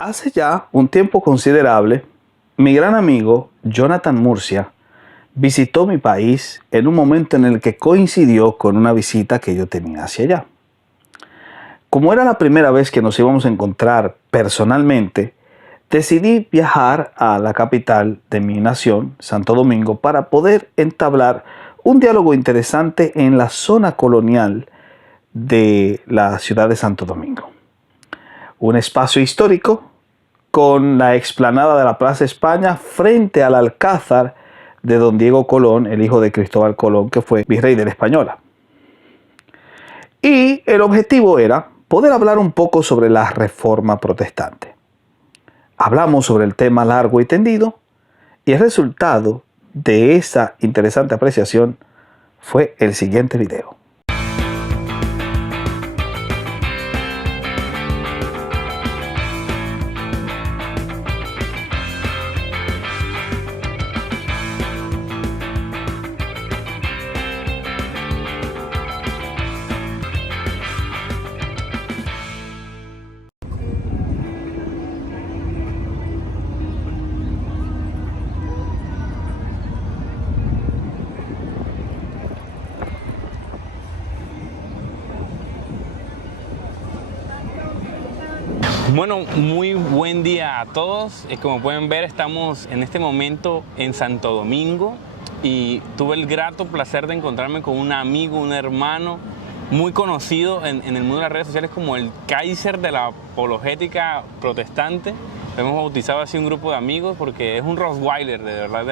Hace ya un tiempo considerable, mi gran amigo Jonathan Murcia visitó mi país en un momento en el que coincidió con una visita que yo tenía hacia allá. Como era la primera vez que nos íbamos a encontrar personalmente, decidí viajar a la capital de mi nación, Santo Domingo, para poder entablar un diálogo interesante en la zona colonial de la ciudad de Santo Domingo. Un espacio histórico con la explanada de la Plaza España frente al Alcázar de don Diego Colón, el hijo de Cristóbal Colón, que fue virrey de la Española. Y el objetivo era poder hablar un poco sobre la Reforma Protestante. Hablamos sobre el tema largo y tendido, y el resultado de esa interesante apreciación fue el siguiente video. Bueno, muy buen día a todos. Como pueden ver, estamos en este momento en Santo Domingo y tuve el grato placer de encontrarme con un amigo, un hermano muy conocido en el mundo de las redes sociales como el Kaiser de la apologética protestante. Lo hemos bautizado así un grupo de amigos porque es un Rottweiler de verdad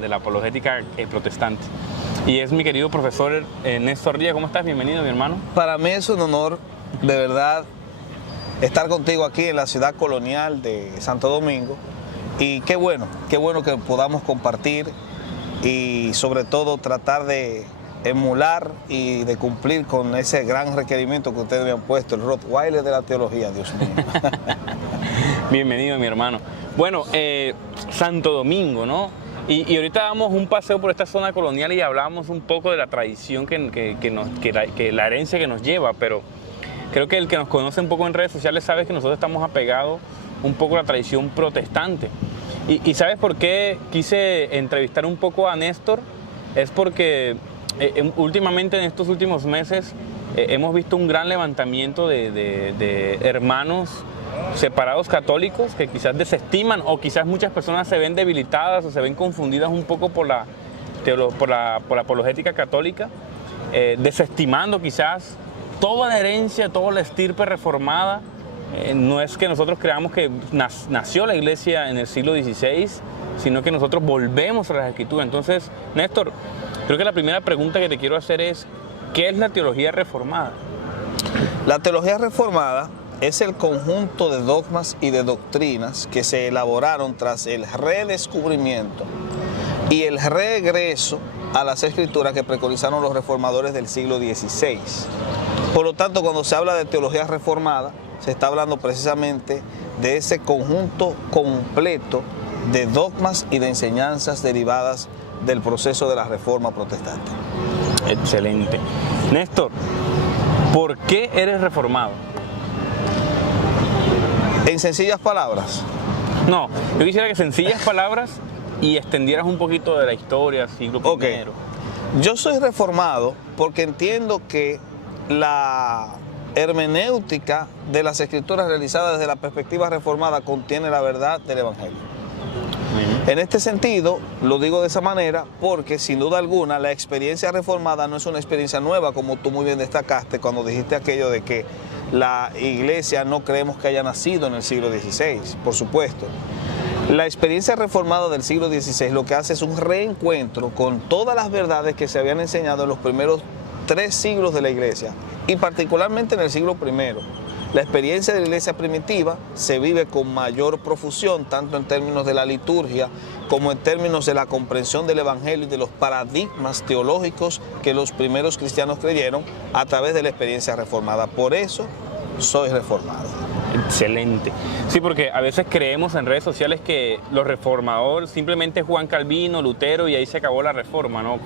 de la apologética protestante. Y es mi querido profesor Néstor Díaz. ¿Cómo estás? Bienvenido, mi hermano. Para mí es un honor, de verdad, estar contigo aquí en la ciudad colonial de Santo Domingo, y qué bueno que podamos compartir y sobre todo tratar de emular y de cumplir con ese gran requerimiento que ustedes me han puesto, el Rottweiler de la teología, Dios mío. Bienvenido, mi hermano. Bueno, Santo Domingo, ¿no? Y ahorita damos un paseo por esta zona colonial y hablamos un poco de la tradición que la herencia que nos lleva, pero creo que el que nos conoce un poco en redes sociales sabe que nosotros estamos apegados un poco a la tradición protestante. ¿Y sabes por qué quise entrevistar un poco a Néstor? Es porque últimamente, en estos últimos meses, hemos visto un gran levantamiento de hermanos separados católicos que quizás desestiman, o quizás muchas personas se ven debilitadas o se ven confundidas un poco por la apologética católica, desestimando quizás toda la herencia, toda la estirpe reformada. No es que nosotros creamos que nació la iglesia en el siglo XVI, sino que nosotros volvemos a las escrituras. Entonces, Néstor, creo que la primera pregunta que te quiero hacer es, ¿qué es la teología reformada? La teología reformada es el conjunto de dogmas y de doctrinas que se elaboraron tras el redescubrimiento y el regreso a las escrituras que preconizaron los reformadores del siglo XVI. Por lo tanto, cuando se habla de teología reformada, se está hablando precisamente de ese conjunto completo de dogmas y de enseñanzas derivadas del proceso de la Reforma Protestante. Excelente. Néstor, ¿por qué eres reformado? En sencillas palabras. No, yo quisiera que sencillas palabras y extendieras un poquito de la historia, siglo I. Okay. Yo soy reformado porque entiendo que la hermenéutica de las escrituras realizadas desde la perspectiva reformada contiene la verdad del Evangelio. En este sentido, lo digo de esa manera porque sin duda alguna la experiencia reformada no es una experiencia nueva, como tú muy bien destacaste cuando dijiste aquello de que la iglesia no creemos que haya nacido en el siglo XVI, por supuesto. La experiencia reformada del siglo XVI lo que hace es un reencuentro con todas las verdades que se habían enseñado en los primeros 3 siglos de la iglesia, y particularmente en el siglo I. La experiencia de la iglesia primitiva se vive con mayor profusión, tanto en términos de la liturgia como en términos de la comprensión del Evangelio y de los paradigmas teológicos que los primeros cristianos creyeron a través de la experiencia reformada. Por eso soy reformado. Excelente. Sí, porque a veces creemos en redes sociales que los reformadores simplemente Juan Calvino, Lutero, y ahí se acabó la reforma, ¿no?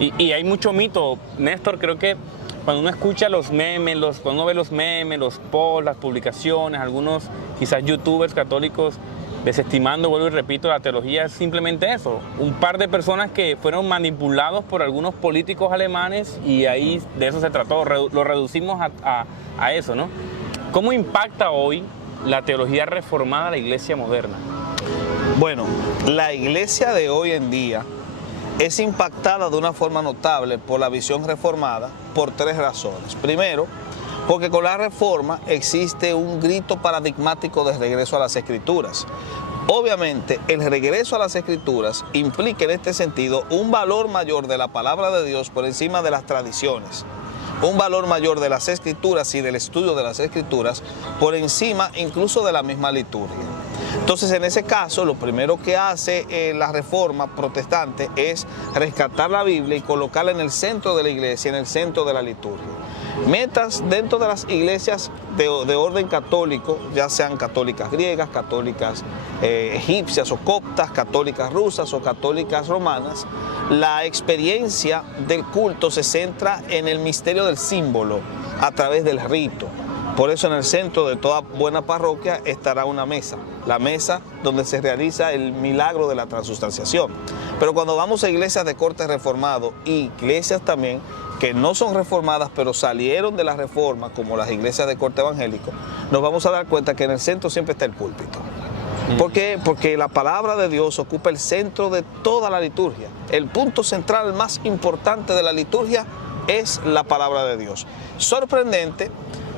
Y hay mucho mito, Néstor. Creo que cuando uno escucha los memes, cuando uno ve los memes, los posts, las publicaciones, algunos quizás youtubers católicos desestimando, vuelvo y repito, la teología es simplemente eso, un par de personas que fueron manipulados por algunos políticos alemanes y ahí de eso se trató, lo reducimos a eso, ¿no? ¿Cómo impacta hoy la teología reformada a la iglesia moderna? Bueno, la iglesia de hoy en día es impactada de una forma notable por la visión reformada por tres razones. Primero, porque con la reforma existe un grito paradigmático de regreso a las Escrituras. Obviamente, el regreso a las Escrituras implica en este sentido un valor mayor de la palabra de Dios por encima de las tradiciones, un valor mayor de las Escrituras y del estudio de las Escrituras por encima incluso de la misma liturgia. Entonces, en ese caso, lo primero que hace la reforma protestante es rescatar la Biblia y colocarla en el centro de la iglesia, en el centro de la liturgia. Metas dentro de las iglesias de orden católico, ya sean católicas griegas, católicas egipcias o coptas, católicas rusas o católicas romanas, la experiencia del culto se centra en el misterio del símbolo a través del rito. Por eso en el centro de toda buena parroquia estará una mesa, la mesa donde se realiza el milagro de la transustanciación. Pero cuando vamos a iglesias de corte reformado y iglesias también que no son reformadas pero salieron de la reforma, como las iglesias de corte evangélico, nos vamos a dar cuenta que en el centro siempre está el púlpito. ¿Por qué? Porque la palabra de Dios ocupa el centro de toda la liturgia. El punto central más importante de la liturgia es la palabra de Dios. Sorprendente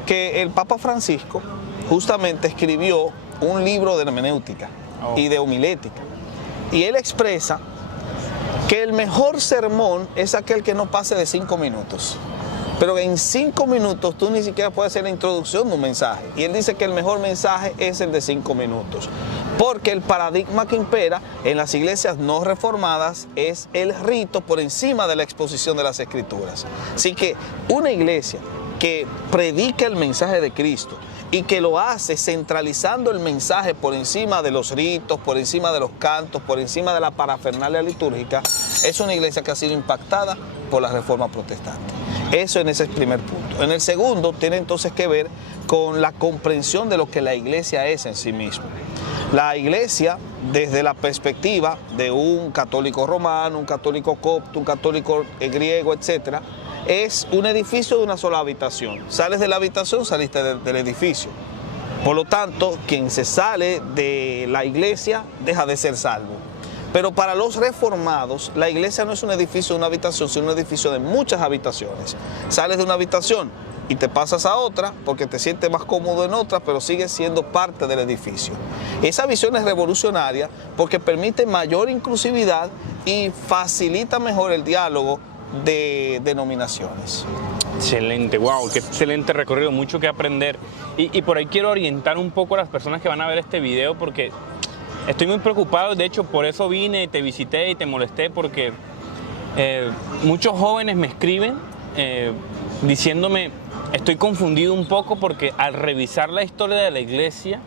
que el Papa Francisco justamente escribió un libro de hermenéutica y de homilética. Y él expresa que el mejor sermón es aquel que no pase de 5 minutos. Pero en 5 minutos tú ni siquiera puedes hacer la introducción de un mensaje. Y él dice que el mejor mensaje es el de 5 minutos. Porque el paradigma que impera en las iglesias no reformadas es el rito por encima de la exposición de las Escrituras. Así que una iglesia que predica el mensaje de Cristo y que lo hace centralizando el mensaje por encima de los ritos, por encima de los cantos, por encima de la parafernalia litúrgica, es una iglesia que ha sido impactada por la reforma protestante. Eso en ese primer punto. En el segundo tiene entonces que ver con la comprensión de lo que la iglesia es en sí misma. La iglesia, desde la perspectiva de un católico romano, un católico copto, un católico griego, etcétera, es un edificio de una sola habitación. Sales de la habitación, saliste del edificio. Por lo tanto, quien se sale de la iglesia deja de ser salvo. Pero para los reformados, la iglesia no es un edificio de una habitación, sino un edificio de muchas habitaciones. Sales de una habitación y te pasas a otra porque te sientes más cómodo en otra, pero sigues siendo parte del edificio. Esa visión es revolucionaria porque permite mayor inclusividad y facilita mejor el diálogo de denominaciones. Excelente, wow, qué excelente recorrido, mucho que aprender. Y por ahí quiero orientar un poco a las personas que van a ver este video porque estoy muy preocupado, de hecho por eso vine, te visité y te molesté porque muchos jóvenes me escriben diciéndome, estoy confundido un poco porque al revisar la historia de la iglesia,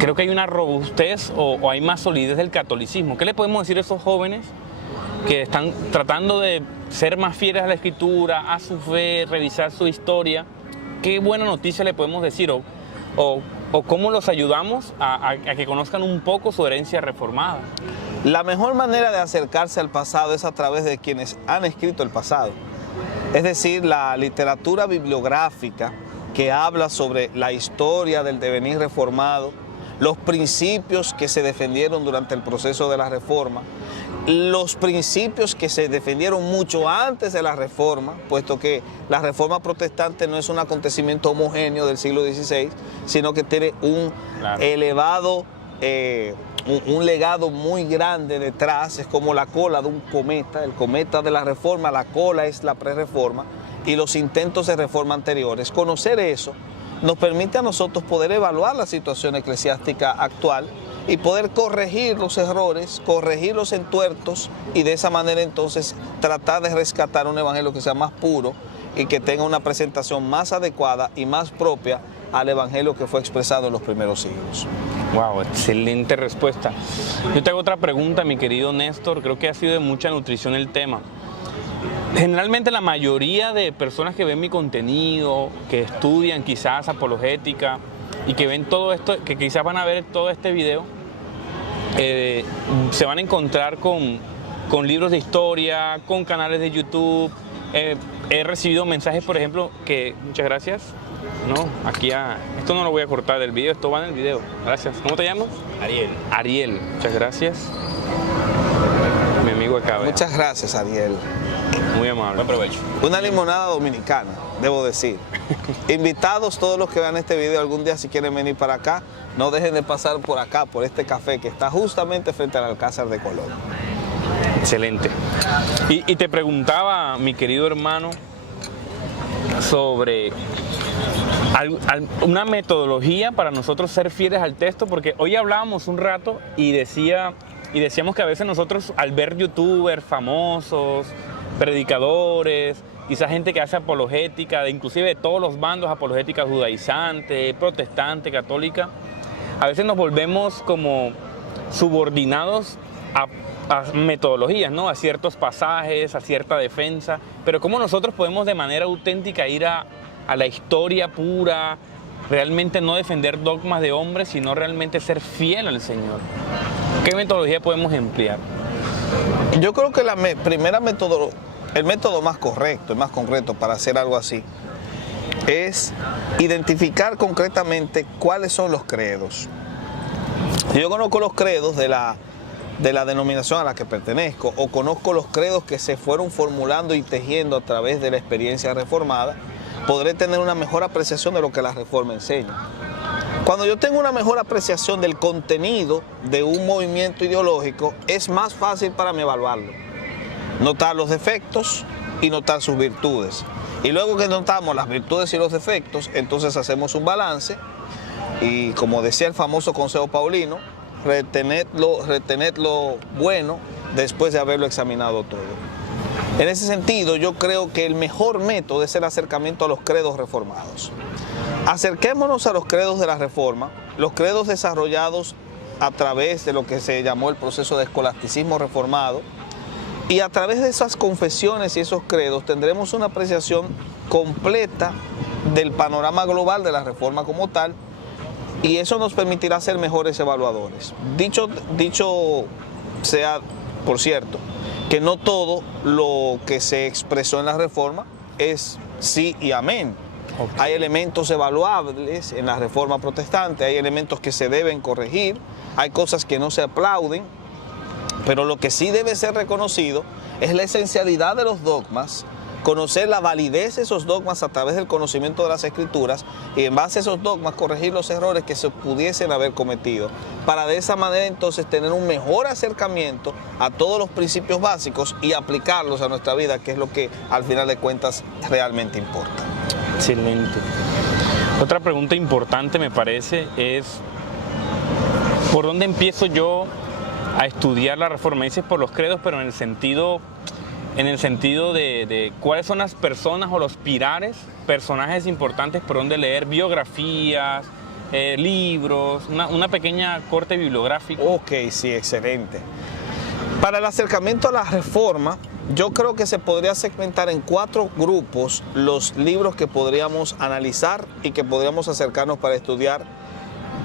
creo que hay una robustez o hay más solidez del catolicismo. ¿Qué le podemos decir a esos jóvenes que están tratando de ser más fieles a la Escritura, a su fe, revisar su historia? ¿Qué buena noticia le podemos decir? ¿O cómo los ayudamos a que conozcan un poco su herencia reformada? La mejor manera de acercarse al pasado es a través de quienes han escrito el pasado. Es decir, la literatura bibliográfica que habla sobre la historia del devenir reformado, los principios que se defendieron durante el proceso de la reforma, los principios que se defendieron mucho antes de la reforma, puesto que la reforma protestante no es un acontecimiento homogéneo del siglo XVI, sino que tiene un elevado, un legado muy grande detrás, es como la cola de un cometa, el cometa de la reforma, la cola es la prerreforma y los intentos de reforma anteriores. Conocer eso nos permite a nosotros poder evaluar la situación eclesiástica actual y poder corregir los errores, corregir los entuertos y de esa manera entonces tratar de rescatar un evangelio que sea más puro y que tenga una presentación más adecuada y más propia al evangelio que fue expresado en los primeros siglos. Wow, excelente respuesta. Yo te hago otra pregunta, mi querido Néstor, creo que ha sido de mucha nutrición el tema. Generalmente la mayoría de personas que ven mi contenido, que estudian quizás apologética y que ven todo esto, que quizás van a ver todo este video, se van a encontrar con libros de historia, con canales de YouTube. He recibido mensajes, por ejemplo, que muchas gracias. No, esto no lo voy a cortar del video, esto va en el video. Gracias. ¿Cómo te llamas? Ariel. Ariel, muchas gracias. Mi amigo acá. Muchas gracias, Ariel. Muy amable. Buen provecho. Una limonada dominicana, debo decir. Invitados todos los que vean este video algún día, si quieren venir para acá, no dejen de pasar por acá, por este café que está justamente frente al Alcázar de Colón. Excelente. Y te preguntaba, mi querido hermano, sobre una metodología para nosotros ser fieles al texto, porque hoy hablábamos un rato y decíamos que a veces nosotros, al ver youtubers famosos, predicadores, quizás gente que hace apologética, inclusive de todos los bandos, apologética judaizante, protestante, católica, a veces nos volvemos como subordinados a metodologías, ¿no? A ciertos pasajes, a cierta defensa, pero cómo nosotros podemos de manera auténtica ir a la historia pura, realmente no defender dogmas de hombres, sino realmente ser fiel al Señor. ¿Qué metodología podemos emplear? Yo creo que el método más correcto, el más concreto para hacer algo así, es identificar concretamente cuáles son los credos. Yo conozco los credos de la denominación a la que pertenezco, o conozco los credos que se fueron formulando y tejiendo a través de la experiencia reformada, podré tener una mejor apreciación de lo que la Reforma enseña. Cuando yo tengo una mejor apreciación del contenido de un movimiento ideológico, es más fácil para mí evaluarlo. Notar los defectos y notar sus virtudes. Y luego que notamos las virtudes y los defectos, entonces hacemos un balance y, como decía el famoso consejo paulino, retener lo bueno después de haberlo examinado todo. En ese sentido, yo creo que el mejor método es el acercamiento a los credos reformados. Acerquémonos a los credos de la Reforma, los credos desarrollados a través de lo que se llamó el proceso de escolasticismo reformado, y a través de esas confesiones y esos credos tendremos una apreciación completa del panorama global de la Reforma como tal, y eso nos permitirá ser mejores evaluadores. Dicho sea, por cierto, que no todo lo que se expresó en la Reforma es sí y amén. Okay. Hay elementos evaluables en la Reforma protestante, hay elementos que se deben corregir, hay cosas que no se aplauden, pero lo que sí debe ser reconocido es la esencialidad de los dogmas, conocer la validez de esos dogmas a través del conocimiento de las Escrituras, y en base a esos dogmas corregir los errores que se pudiesen haber cometido, para de esa manera entonces tener un mejor acercamiento a todos los principios básicos y aplicarlos a nuestra vida, que es lo que al final de cuentas realmente importa. Excelente. Otra pregunta importante, me parece, es ¿por dónde empiezo yo a estudiar la Reforma? Dices por los credos, pero en el sentido de cuáles son las personas o los pilares, personajes importantes por donde leer, biografías, libros, una pequeña corte bibliográfica. Ok, sí, excelente. Para el acercamiento a la Reforma, yo creo que se podría segmentar en 4 grupos los libros que podríamos analizar y que podríamos acercarnos para estudiar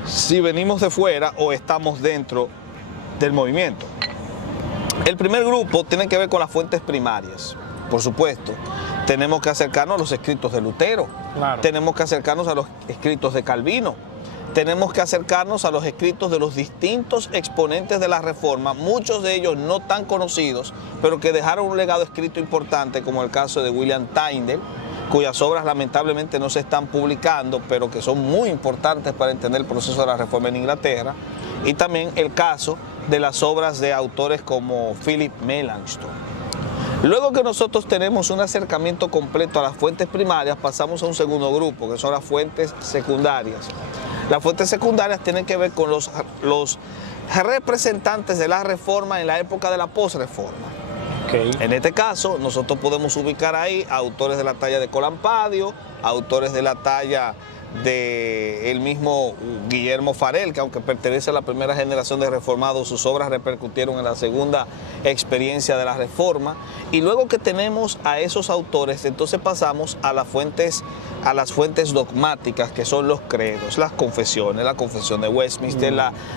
si venimos de fuera o estamos dentro del movimiento. El primer grupo tiene que ver con las fuentes primarias. Por supuesto, tenemos que acercarnos a los escritos de Lutero, claro. Tenemos que acercarnos a los escritos de Calvino, tenemos que acercarnos a los escritos de los distintos exponentes de la Reforma, muchos de ellos no tan conocidos, pero que dejaron un legado escrito importante, como el caso de William Tyndale, cuyas obras lamentablemente no se están publicando, pero que son muy importantes para entender el proceso de la Reforma en Inglaterra, y también el caso de las obras de autores como Philip Melanchthon. Luego que nosotros tenemos un acercamiento completo a las fuentes primarias, pasamos a un segundo grupo, que son las fuentes secundarias. Las fuentes secundarias tienen que ver con los representantes de la Reforma en la época de la posreforma. Okay. En este caso, nosotros podemos ubicar ahí autores de la talla de Colampadio, autores de la talla del mismo Guillermo Farel, que aunque pertenece a la primera generación de reformados, sus obras repercutieron en la segunda experiencia de la Reforma. Y luego que tenemos a esos autores, entonces pasamos a las fuentes dogmáticas, que son los credos, las confesiones, la confesión de Westminster,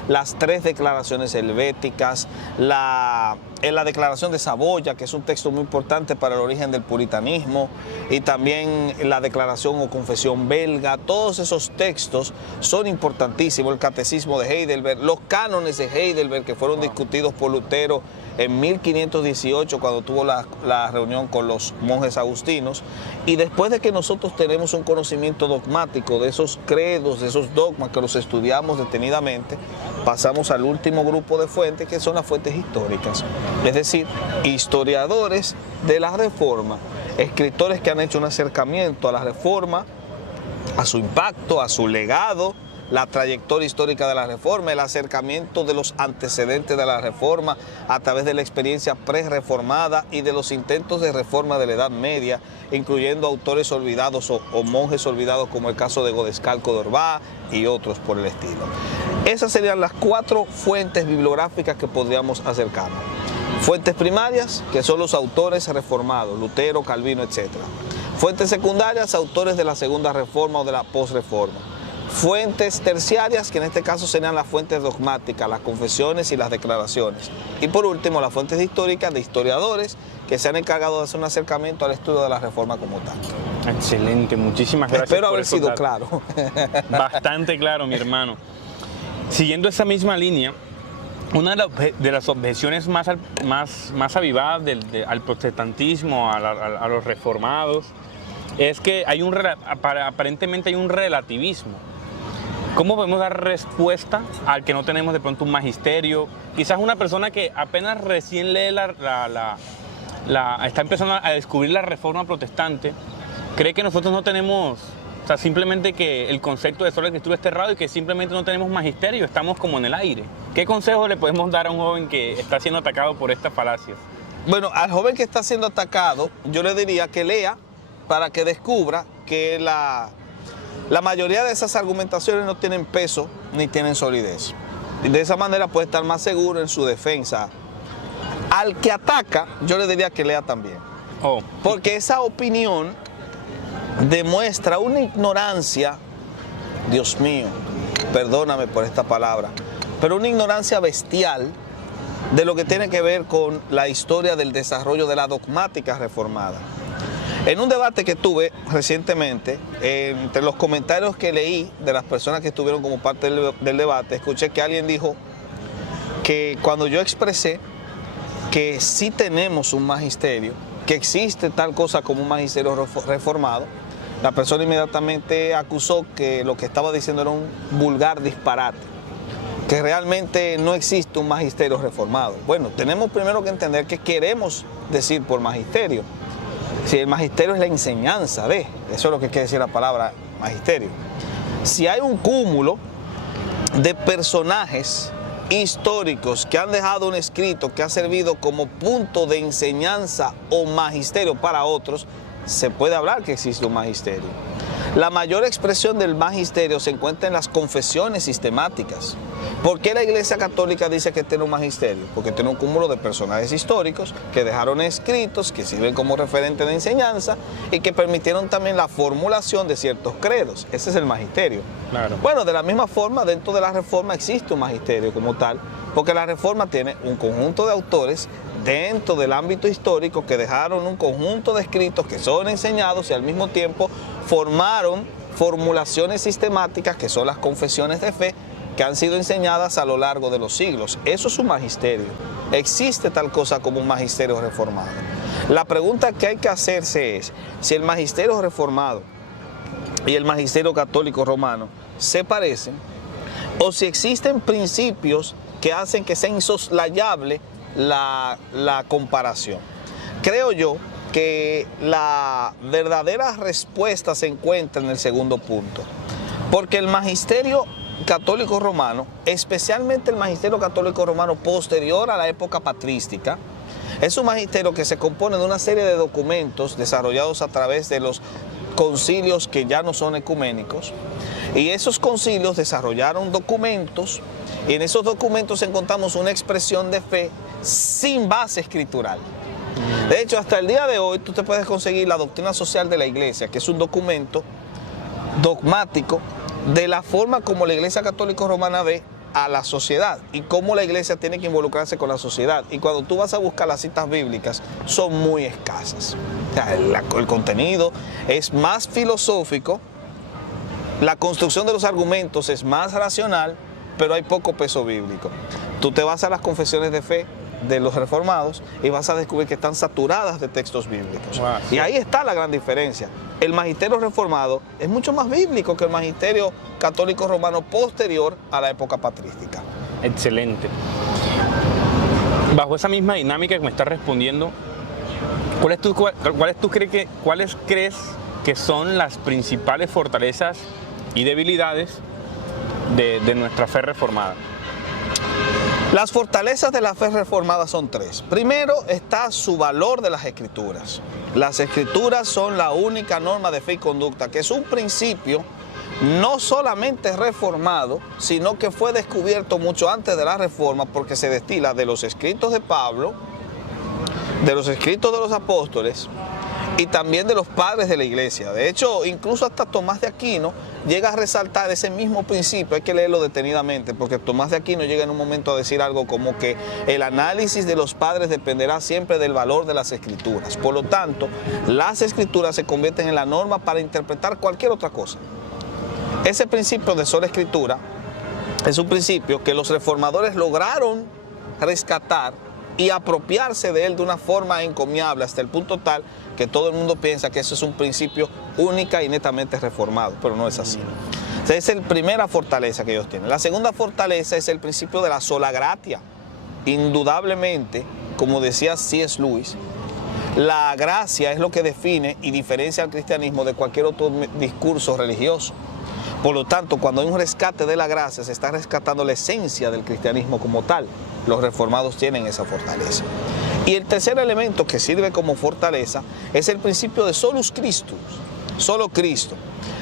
las 3 declaraciones helvéticas, la declaración de Saboya, que es un texto muy importante para el origen del puritanismo, y también la declaración o confesión belga. Todos esos textos son importantísimos. El catecismo de Heidelberg, los cánones de Heidelberg, que fueron discutidos por Lutero en 1518 cuando tuvo la reunión con los monjes agustinos. Y después de que nosotros tenemos un conocimiento dogmático de esos credos, de esos dogmas, que los estudiamos detenidamente, pasamos al último grupo de fuentes, que son las fuentes históricas, es decir, historiadores de la Reforma, escritores que han hecho un acercamiento a la Reforma, a su impacto, a su legado, la trayectoria histórica de la Reforma, el acercamiento de los antecedentes de la Reforma a través de la experiencia pre-reformada y de los intentos de reforma de la Edad Media, incluyendo autores olvidados o monjes olvidados, como el caso de Godescalco de Orbá y otros por el estilo. Esas serían las 4 fuentes bibliográficas que podríamos acercarnos. Fuentes primarias, que son los autores reformados, Lutero, Calvino, etc. Fuentes secundarias, autores de la Segunda Reforma o de la Posreforma. Fuentes terciarias, que en este caso serían las fuentes dogmáticas, las confesiones y las declaraciones. Y por último, las fuentes históricas de historiadores que se han encargado de hacer un acercamiento al estudio de la Reforma como tal. Excelente, muchísimas gracias. Espero haber sido claro. Bastante claro, mi hermano. Siguiendo esa misma línea, una de las objeciones más avivadas al protestantismo, a los reformados, es que aparentemente hay un relativismo. ¿Cómo podemos dar respuesta al que no tenemos de pronto un magisterio? Quizás una persona que apenas recién lee está empezando a descubrir la Reforma protestante, cree que nosotros no tenemos, o sea, simplemente que el concepto de sola escritura está errado y que simplemente no tenemos magisterio, estamos como en el aire. ¿Qué consejo le podemos dar a un joven que está siendo atacado por estas falacias? Bueno, al joven que está siendo atacado, yo le diría que lea para que descubra que la mayoría de esas argumentaciones no tienen peso ni tienen solidez. Y de esa manera puede estar más seguro en su defensa. Al que ataca, yo le diría que lea también. Porque esa opinión demuestra una ignorancia, Dios mío, perdóname por esta palabra, pero una ignorancia bestial de lo que tiene que ver con la historia del desarrollo de la dogmática reformada. En un debate que tuve recientemente, entre los comentarios que leí de las personas que estuvieron como parte del debate, escuché que alguien dijo que cuando yo expresé que sí tenemos un magisterio, que existe tal cosa como un magisterio reformado, la persona inmediatamente acusó que lo que estaba diciendo era un vulgar disparate, que realmente no existe un magisterio reformado. Bueno, tenemos primero que entender qué queremos decir por magisterio. Si el magisterio es la enseñanza de, eso es lo que quiere decir la palabra magisterio. Si hay un cúmulo de personajes históricos que han dejado un escrito que ha servido como punto de enseñanza o magisterio para otros, se puede hablar que existe un magisterio. La mayor expresión del magisterio se encuentra en las confesiones sistemáticas. ¿Por qué la Iglesia Católica dice que tiene un magisterio? Porque tiene un cúmulo de personajes históricos que dejaron escritos, que sirven como referente de enseñanza y que permitieron también la formulación de ciertos credos. Ese es el magisterio. Claro. Bueno, de la misma forma, dentro de la Reforma existe un magisterio como tal, porque la Reforma tiene un conjunto de autores dentro del ámbito histórico que dejaron un conjunto de escritos que son enseñados y al mismo tiempo formaron formulaciones sistemáticas que son las confesiones de fe que han sido enseñadas a lo largo de los siglos. Eso es un magisterio. Existe tal cosa como un magisterio reformado. La pregunta que hay que hacerse es si el magisterio reformado y el magisterio católico romano se parecen o si existen principios que hacen que sea insoslayable la comparación. Creo yo que la verdadera respuesta se encuentra en el segundo punto, porque el magisterio católico romano, especialmente el magisterio católico romano posterior a la época patrística, es un magisterio que se compone de una serie de documentos desarrollados a través de los concilios que ya no son ecuménicos, Y esos concilios desarrollaron documentos, y en esos documentos encontramos una expresión de fe sin base escritural. De hecho, hasta el día de hoy tú te puedes conseguir la doctrina social de la iglesia, que es un documento dogmático de la forma como la Iglesia Católica Romana ve a la sociedad y cómo la iglesia tiene que involucrarse con la sociedad. Y cuando tú vas a buscar las citas bíblicas, son muy escasas. O sea, el contenido es más filosófico, la construcción de los argumentos es más racional, pero hay poco peso bíblico. Tú te vas a las confesiones de fe de los reformados y vas a descubrir que están saturadas de textos bíblicos. Wow, sí. Y ahí está la gran diferencia. El magisterio reformado es mucho más bíblico que el magisterio católico romano posterior a la época patrística. Excelente. Bajo esa misma dinámica que me estás respondiendo, ¿cuáles crees que son las principales fortalezas y debilidades de nuestra fe reformada? Las fortalezas de la fe reformada son tres. Primero está su valor de las escrituras. Las escrituras son la única norma de fe y conducta, que es un principio no solamente reformado, sino que fue descubierto mucho antes de la reforma, porque se destila de los escritos de Pablo, de los escritos de los apóstoles y también de los padres de la iglesia. De hecho, incluso hasta Tomás de Aquino llega a resaltar ese mismo principio. Hay que leerlo detenidamente, porque Tomás de Aquino llega en un momento a decir algo como que el análisis de los padres dependerá siempre del valor de las escrituras. Por lo tanto, las escrituras se convierten en la norma para interpretar cualquier otra cosa. Ese principio de sola escritura es un principio que los reformadores lograron rescatar y apropiarse de él de una forma encomiable, hasta el punto tal que todo el mundo piensa que eso es un principio única y netamente reformado, pero no es así. Esa es la primera fortaleza que ellos tienen. La segunda fortaleza es el principio de la sola gratia. Indudablemente, como decía C.S. Lewis, la gracia es lo que define y diferencia al cristianismo de cualquier otro discurso religioso. Por lo tanto, cuando hay un rescate de la gracia, se está rescatando la esencia del cristianismo como tal. Los reformados tienen esa fortaleza. Y el tercer elemento que sirve como fortaleza es el principio de solus Christus, solo Cristo.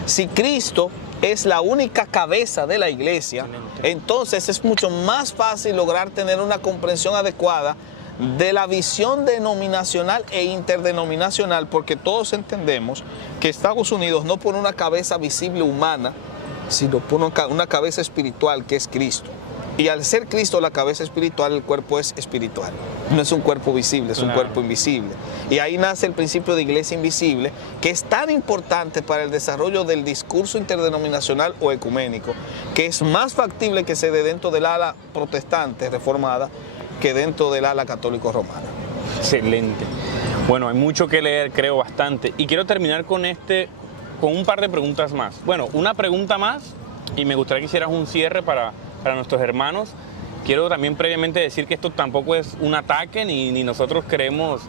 Si Cristo es la única cabeza de la iglesia, entonces es mucho más fácil lograr tener una comprensión adecuada de la visión denominacional e interdenominacional, porque todos entendemos que Estados Unidos no pone una cabeza visible humana, sino pone una cabeza espiritual que es Cristo. Y al ser Cristo la cabeza espiritual, el cuerpo es espiritual. No es un cuerpo visible, es un cuerpo invisible. Y ahí nace el principio de iglesia invisible, que es tan importante para el desarrollo del discurso interdenominacional o ecuménico, que es más factible que se dé dentro del ala protestante reformada que dentro del ala católico romana. Excelente. Bueno, hay mucho que leer, creo bastante. Y quiero terminar con un par de preguntas más. Bueno, una pregunta más y me gustaría que hicieras un cierre para nuestros hermanos. Quiero también previamente decir que esto tampoco es un ataque ni nosotros queremos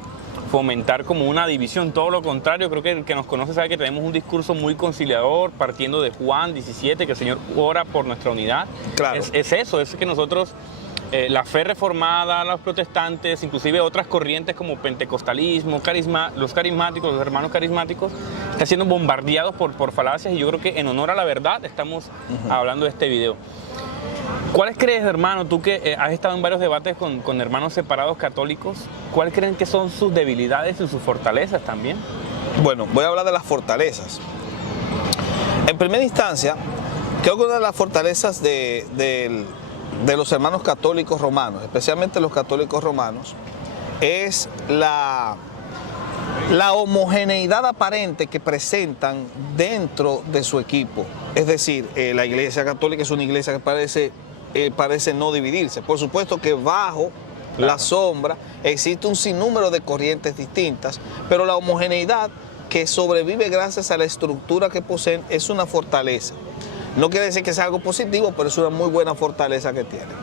fomentar como una división, todo lo contrario. Creo que el que nos conoce sabe que tenemos un discurso muy conciliador, partiendo de Juan 17, que el Señor ora por nuestra unidad. Claro. Es eso, es que nosotros, la fe reformada, los protestantes, inclusive otras corrientes como pentecostalismo, los carismáticos, los hermanos carismáticos, están siendo bombardeados por falacias, y yo creo que en honor a la verdad estamos hablando de este video. ¿Cuáles crees, hermano, tú que has estado en varios debates con hermanos separados católicos, cuáles creen que son sus debilidades y sus fortalezas también? Bueno, voy a hablar de las fortalezas. En primera instancia, creo que una de las fortalezas de los hermanos católicos romanos, especialmente los católicos romanos, es la homogeneidad aparente que presentan dentro de su equipo. Es decir, la Iglesia Católica es una iglesia que parece no dividirse. Por supuesto que bajo la sombra existe un sinnúmero de corrientes distintas, pero la homogeneidad que sobrevive gracias a la estructura que poseen es una fortaleza. No quiere decir que sea algo positivo, pero es una muy buena fortaleza que tienen.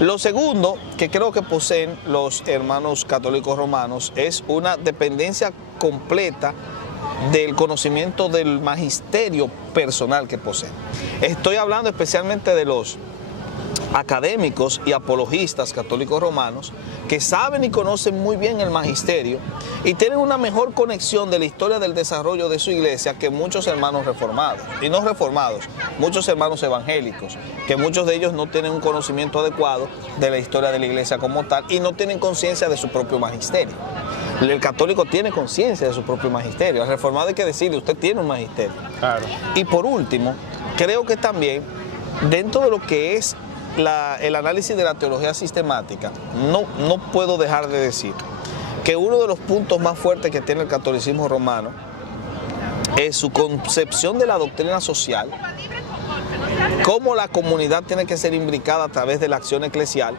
Lo segundo que creo que poseen los hermanos católicos romanos es una dependencia completa del conocimiento del magisterio personal que poseen. Estoy hablando especialmente de los académicos y apologistas católicos romanos que saben y conocen muy bien el magisterio y tienen una mejor conexión de la historia del desarrollo de su iglesia que muchos hermanos reformados, y no reformados, muchos hermanos evangélicos, que muchos de ellos no tienen un conocimiento adecuado de la historia de la iglesia como tal y no tienen conciencia de su propio magisterio. El católico tiene conciencia de su propio magisterio, el reformado hay que decirle, usted tiene un magisterio. Claro. Y por último, creo que también dentro de lo que es el análisis de la teología sistemática, no puedo dejar de decir que uno de los puntos más fuertes que tiene el catolicismo romano es su concepción de la doctrina social, cómo la comunidad tiene que ser imbricada a través de la acción eclesial,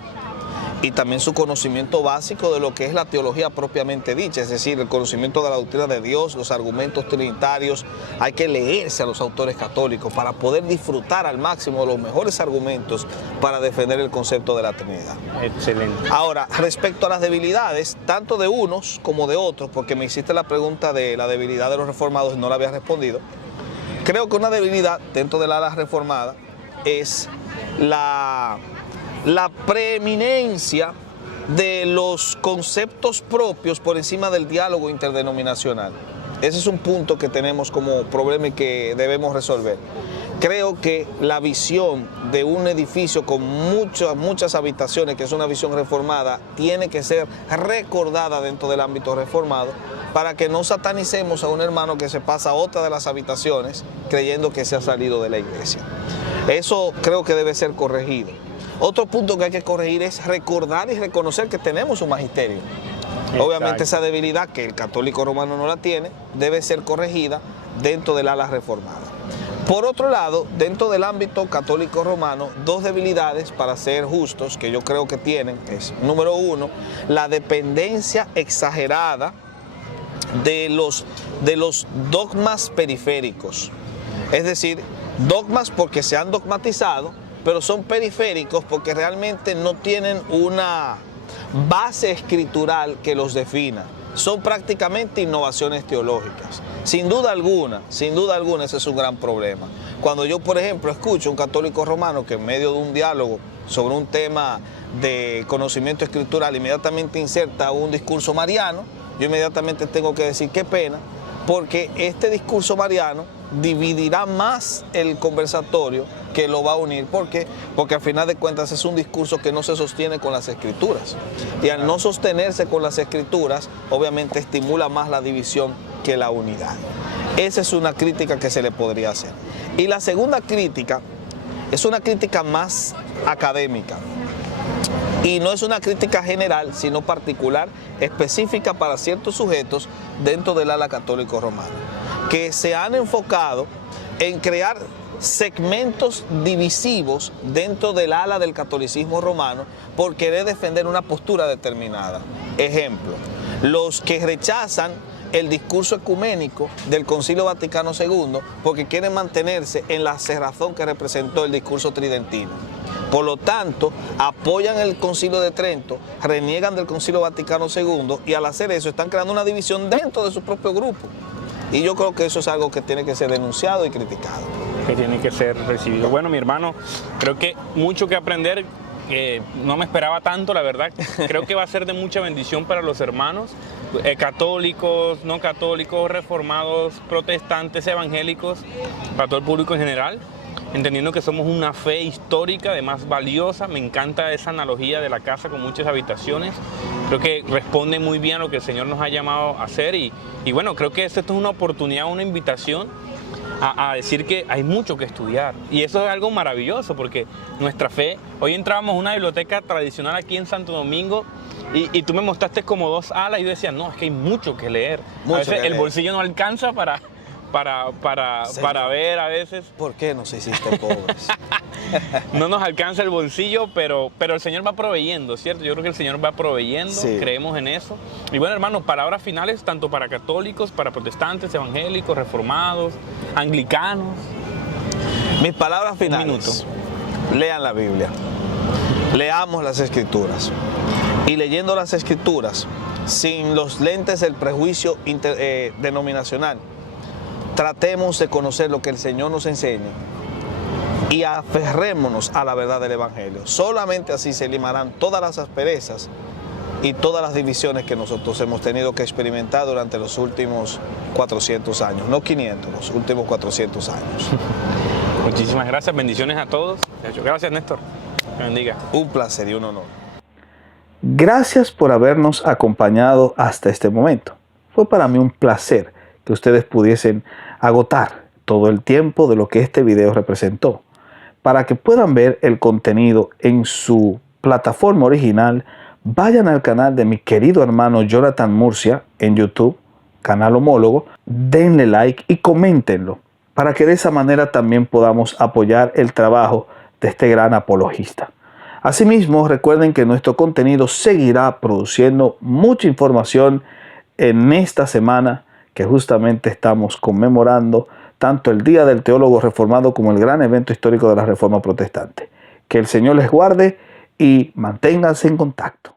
y también su conocimiento básico de lo que es la teología propiamente dicha, es decir, el conocimiento de la doctrina de Dios, los argumentos trinitarios. Hay que leerse a los autores católicos para poder disfrutar al máximo de los mejores argumentos para defender el concepto de la Trinidad. Excelente. Ahora, respecto a las debilidades, tanto de unos como de otros, porque me hiciste la pregunta de la debilidad de los reformados y no la había respondido, creo que una debilidad dentro del ala reformada es la preeminencia de los conceptos propios por encima del diálogo interdenominacional. Ese es un punto que tenemos como problema y que debemos resolver. Creo que la visión de un edificio con muchas habitaciones, que es una visión reformada, tiene que ser recordada dentro del ámbito reformado para que no satanicemos a un hermano que se pasa a otra de las habitaciones creyendo que se ha salido de la iglesia. Eso creo que debe ser corregido. Otro punto que hay que corregir es recordar y reconocer que tenemos un magisterio. Exacto. Obviamente esa debilidad, que el católico romano no la tiene, debe ser corregida dentro del ala reformada. Por otro lado, dentro del ámbito católico romano, dos debilidades, para ser justos, que yo creo que tienen, es, número uno, la dependencia exagerada de los dogmas periféricos. Es decir, dogmas porque se han dogmatizado, pero son periféricos porque realmente no tienen una base escritural que los defina. Son prácticamente innovaciones teológicas. Sin duda alguna, ese es un gran problema. Cuando yo, por ejemplo, escucho a un católico romano que en medio de un diálogo sobre un tema de conocimiento escritural inmediatamente inserta un discurso mariano, yo inmediatamente tengo que decir qué pena, porque este discurso mariano dividirá más el conversatorio que lo va a unir. ¿Por qué? Porque al final de cuentas es un discurso que no se sostiene con las escrituras. Y al no sostenerse con las escrituras, obviamente estimula más la división que la unidad. Esa es una crítica que se le podría hacer. Y la segunda crítica es una crítica más académica. Y no es una crítica general, sino particular, específica para ciertos sujetos dentro del ala católico romano, que se han enfocado en crear segmentos divisivos dentro del ala del catolicismo romano por querer defender una postura determinada. Ejemplo, los que rechazan el discurso ecuménico del Concilio Vaticano II porque quieren mantenerse en la cerrazón que representó el discurso tridentino. Por lo tanto, apoyan el Concilio de Trento, reniegan del Concilio Vaticano II y al hacer eso están creando una división dentro de su propio grupo. Y yo creo que eso es algo que tiene que ser denunciado y criticado. Que tiene que ser recibido. Bueno, mi hermano, creo que mucho que aprender, no me esperaba tanto, la verdad. Creo que va a ser de mucha bendición para los hermanos, católicos, no católicos, reformados, protestantes, evangélicos, para todo el público en general, entendiendo que somos una fe histórica, además valiosa. Me encanta esa analogía de la casa con muchas habitaciones. Creo que responde muy bien a lo que el Señor nos ha llamado a hacer y bueno, creo que esto es una oportunidad, una invitación a decir que hay mucho que estudiar. Y eso es algo maravilloso porque nuestra fe, hoy entrábamos a una biblioteca tradicional aquí en Santo Domingo y tú me mostraste como dos alas y yo decía, no, es que hay mucho que leer. A veces el bolsillo no alcanza para ver a veces. ¿Por qué nos hiciste pobres? No nos alcanza el bolsillo, pero el Señor va proveyendo, ¿cierto? Yo creo que el Señor va proveyendo, sí. Creemos en eso. Y bueno, hermanos, palabras finales tanto para católicos, para protestantes, evangélicos, reformados, anglicanos. Mis palabras finales. Lean la Biblia, leamos las Escrituras. Y leyendo las Escrituras, sin los lentes del prejuicio denominacional, tratemos de conocer lo que el Señor nos enseña y aferrémonos a la verdad del Evangelio. Solamente así se limarán todas las asperezas y todas las divisiones que nosotros hemos tenido que experimentar durante los últimos 400 años, no 500, los últimos 400 años. Muchísimas gracias, bendiciones a todos. Gracias, Néstor. Que bendiga. Un placer y un honor. Gracias por habernos acompañado hasta este momento. Fue para mí un placer que ustedes pudiesen agotar todo el tiempo de lo que este video representó. Para que puedan ver el contenido en su plataforma original, vayan al canal de mi querido hermano Jonathan Murcia en YouTube, canal homólogo, denle like y coméntenlo, para que de esa manera también podamos apoyar el trabajo de este gran apologista. Asimismo, recuerden que nuestro contenido seguirá produciendo mucha información en esta semana que justamente estamos conmemorando tanto el Día del Teólogo Reformado como el gran evento histórico de la Reforma Protestante. Que el Señor les guarde y manténganse en contacto.